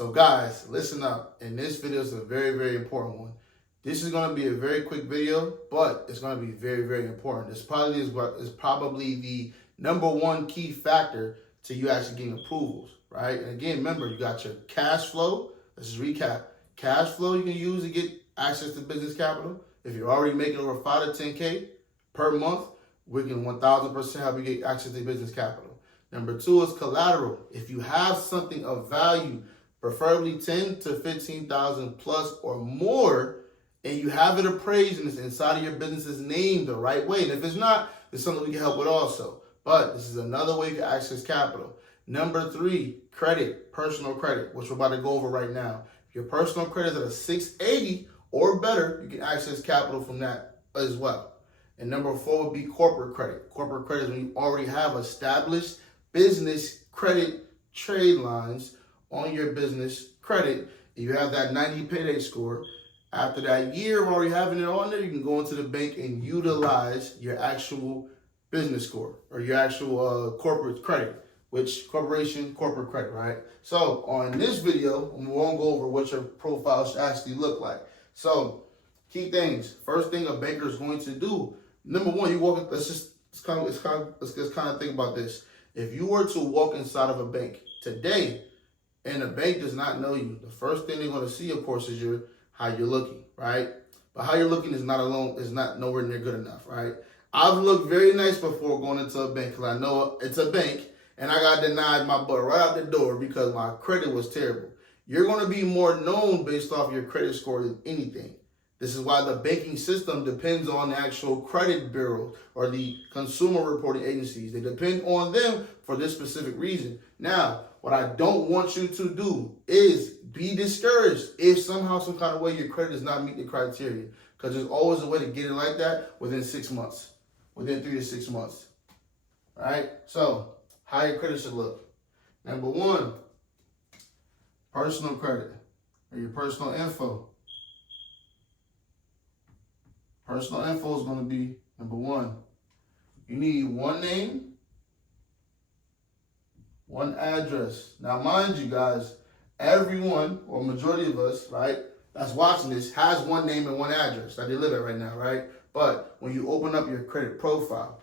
So guys, listen up. And this video is a very, very important one. This is going to be a very quick video, but it's going to be very, very important. This probably is probably the number one key factor to you actually getting approvals, right? And again, remember, you got your cash flow. Let's just recap. Cash flow you can use to get access to business capital. If you're already making over 5 to 10K per month, we can 1,000% help you get access to business capital. Number two is collateral. If you have something of value, preferably 10 to 15,000 plus or more, and you have it appraised and it's inside of your business's name the right way. And if it's not, it's something we can help with also. But this is another way you can access capital. Number three, credit, personal credit, which we're about to go over right now. If your personal credit is at a 680 or better, you can access capital from that as well. And number four would be corporate credit. Corporate credit is when you already have established business credit trade lines on your business credit. You have that 90 payday score. After that year of already having it on there, you can go into the bank and utilize your actual business score or your actual corporate credit, which corporate credit, right? So on this video, we won't go over what your profile should actually look like. So key things. First thing a banker is going to do. Number one, you walk. Let's kind of think about this. If you were to walk inside of a bank today, and the bank does not know you, the first thing they're going to see, of course, is how you're looking, right? But how you're looking is not nowhere near good enough, right? I've looked very nice before going into a bank because I know it's a bank, and I got denied my butt right out the door because my credit was terrible. You're going to be more known based off your credit score than anything. This is why the banking system depends on the actual credit bureau or the consumer reporting agencies. They depend on them for this specific reason. Now, what I don't want you to do is be discouraged if somehow, some kind of way your credit does not meet the criteria. Because there's always a way to get it like that within 6 months, within 3 to 6 months. All right? So, how your credit should look. Number one, personal credit or your personal info. Personal info is going to be number one. You need one name, one address. Now, mind you guys, everyone or majority of us, right, that's watching this has one name and one address that they live at right now, right? But when you open up your credit profile,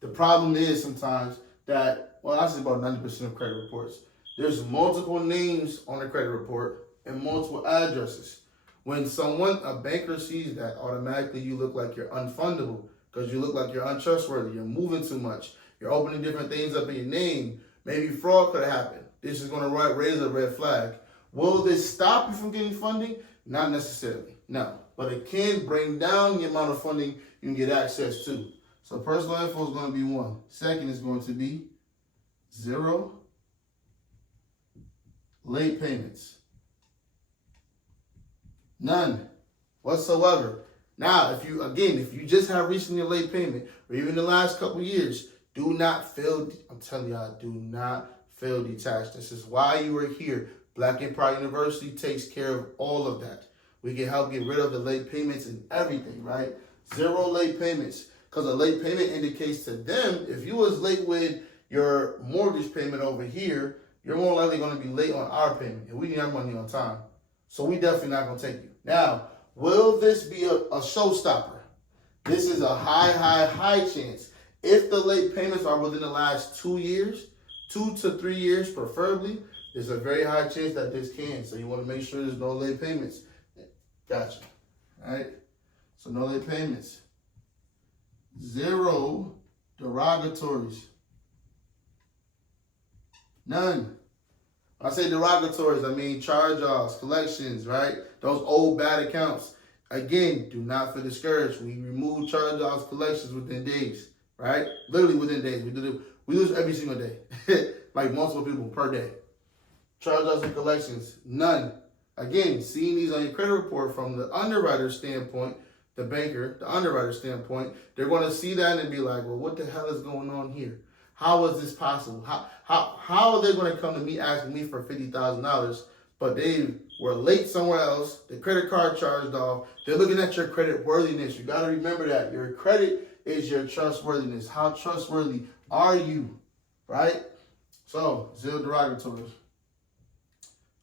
the problem is sometimes that, well, I say about 90% of credit reports, there's multiple names on the credit report and multiple addresses. When a banker sees that, automatically you look like you're unfundable because you look like you're untrustworthy. You're moving too much. You're opening different things up in your name. Maybe fraud could have happened. This is going to raise a red flag. Will this stop you from getting funding? Not necessarily, no. But it can bring down the amount of funding you can get access to. So personal info is going to be one. Second is going to be 0 late payments. None whatsoever. Now, if you just have recently a late payment, or even the last couple of years, do not feel, I'm telling y'all, do not feel detached. This is why you are here. Black Empire University takes care of all of that. We can help get rid of the late payments and everything, right? 0 late payments. Because a late payment indicates to them, if you was late with your mortgage payment over here, you're more likely going to be late on our payment. And we need our money on time. So we definitely not going to take you. Now, will this be a showstopper? This is a high chance. If the late payments are within the last 2 years, 2 to 3 years preferably, there's a very high chance that this can. So you want to make sure there's no late payments. Gotcha. All right? So no late payments. 0 derogatories. None. When I say derogatories, I mean charge-offs, collections, right? Those old bad accounts. Again, do not feel discouraged. We remove charge-offs, collections within days, right? Literally within days. We lose every single day, like multiple people per day. Charge-offs and collections, none. Again, seeing these on your credit report from the underwriter standpoint, the banker, the underwriter standpoint, they're going to see that and be like, well, what the hell is going on here? How is this possible? How are they going to come to me asking me for $50,000, but they were late somewhere else, the credit card charged off, they're looking at your credit worthiness. You got to remember that. Your credit is your trustworthiness. How trustworthy are you, right? So, 0 derogatories.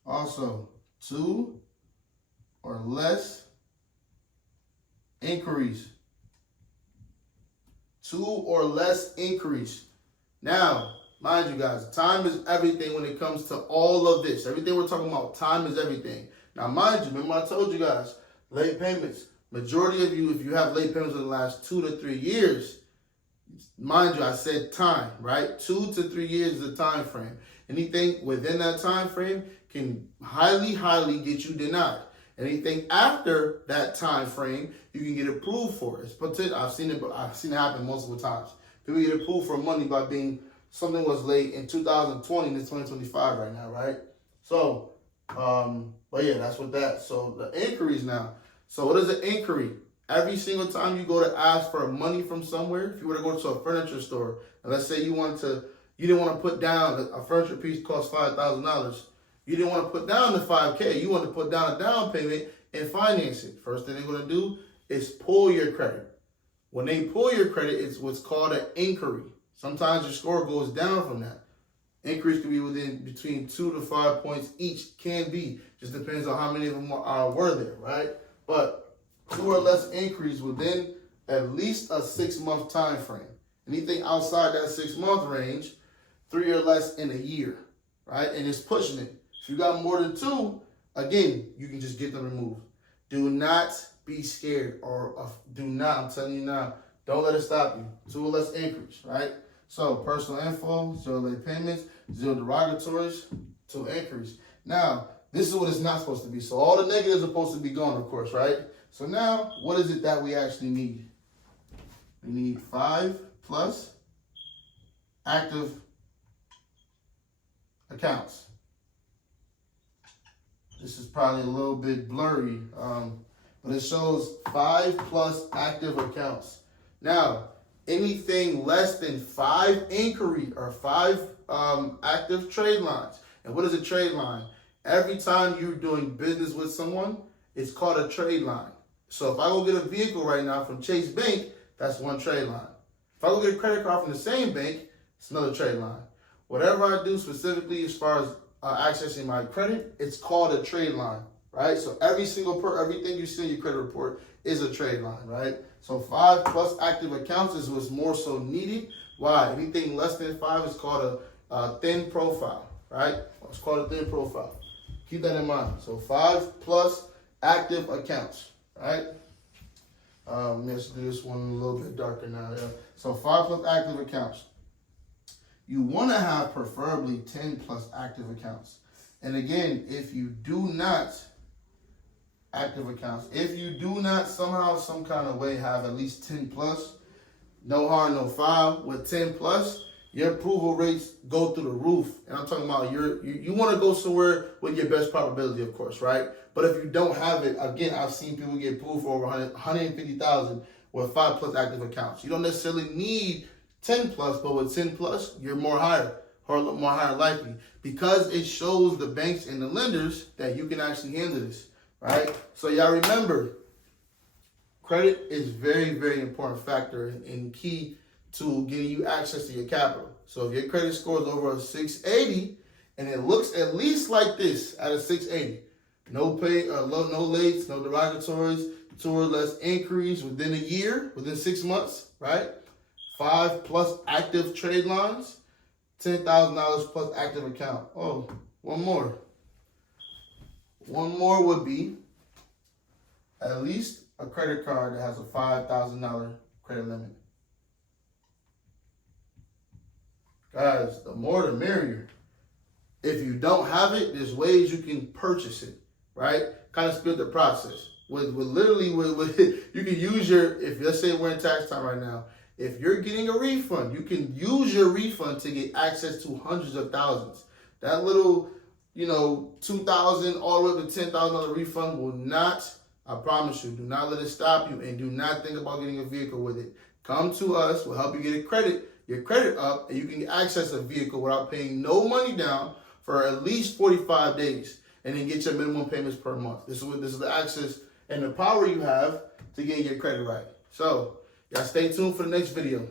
Also, 2 or less inquiries. 2 or less inquiries. Now, mind you guys, time is everything when it comes to all of this. Everything we're talking about, time is everything. Now, mind you, remember I told you guys, late payments. Majority of you, if you have late payments in the last 2 to 3 years, mind you, I said time, right? 2 to 3 years is the time frame. Anything within that time frame can highly get you denied. Anything after that time frame, you can get approved for it. I've seen it happen multiple times. People get approved for money by being something was late in 2020 and it's 2025 right now, right? So, but yeah, that's what that. So the inquiries now. So what is an inquiry? Every single time you go to ask for money from somewhere, if you were to go to a furniture store, and let's say you didn't want to put down a furniture piece costs $5,000. You didn't want to put down the $5K. You want to put down a down payment and finance it. First thing they're going to do is pull your credit. When they pull your credit, it's what's called an inquiry. Sometimes your score goes down from that. Inquiries can be between 2 to 5 points each. Can be. Just depends on how many of them were there, right? But 2 or less inquiries within at least a 6-month time frame. Anything outside that 6-month range, 3 or less in a year, right? And it's pushing it. If you got more than 2, again, you can just get them removed. Do not be scared I'm telling you now, don't let it stop you. 2 or less inquiries, right? So personal info, 0 late payments, 0 derogatories, 2 inquiries. Now, this is what it's not supposed to be. So all the negatives are supposed to be gone, of course, right? So now, what is it that we actually need? We need 5+ active accounts. This is probably a little bit blurry, but it shows 5+ active accounts. Now, anything less than 5 inquiry or 5 active trade lines. And what is a trade line? Every time you're doing business with someone, it's called a trade line. So if I go get a vehicle right now from Chase Bank, that's one trade line. If I go get a credit card from the same bank, it's another trade line. Whatever I do specifically as far as accessing my credit, it's called a trade line, right? So everything you see in your credit report is a trade line, right? So 5+ active accounts is what's more so needed. Why? Anything less than 5 is called a thin profile, right? It's called a thin profile. Keep that in mind. So 5+ active accounts, right? Let's do this one a little bit darker now. Yeah. So 5+ active accounts. You want to have preferably 10+ active accounts. And again, if you do not somehow, some kind of way have at least 10+, no harm, no foul. With 10+, your approval rates go through the roof. And I'm talking about you want to go somewhere with your best probability, of course, right? But if you don't have it, again, I've seen people get approved for over 150,000 with 5+ active accounts. You don't necessarily need 10+, but with 10+, you're more higher likely, because it shows the banks and the lenders that you can actually handle this, right? So y'all remember, credit is very important factor and key to getting you access to your capital. So if your credit score is over a 680 and it looks at least like this at a 680, no lates, no derogatories, 2 or less inquiries within a year, within 6 months, right? 5+ active trade lines, $10,000+ active account. Oh, one more. One more would be at least a credit card that has a $5,000 credit limit. Guys, the more the merrier. If you don't have it, there's ways you can purchase it, right? Kind of split the process. With you can use if let's say we're in tax time right now, if you're getting a refund, you can use your refund to get access to hundreds of thousands. That little, $2,000 all the way up to $10,000 refund will not, I promise you, do not let it stop you, and do not think about getting a vehicle with it. Come to us, we'll help you get your credit up, and you can access a vehicle without paying no money down for at least 45 days, and then get your minimum payments per month. This is the access and the power you have to get your credit right. So, y'all stay tuned for the next video.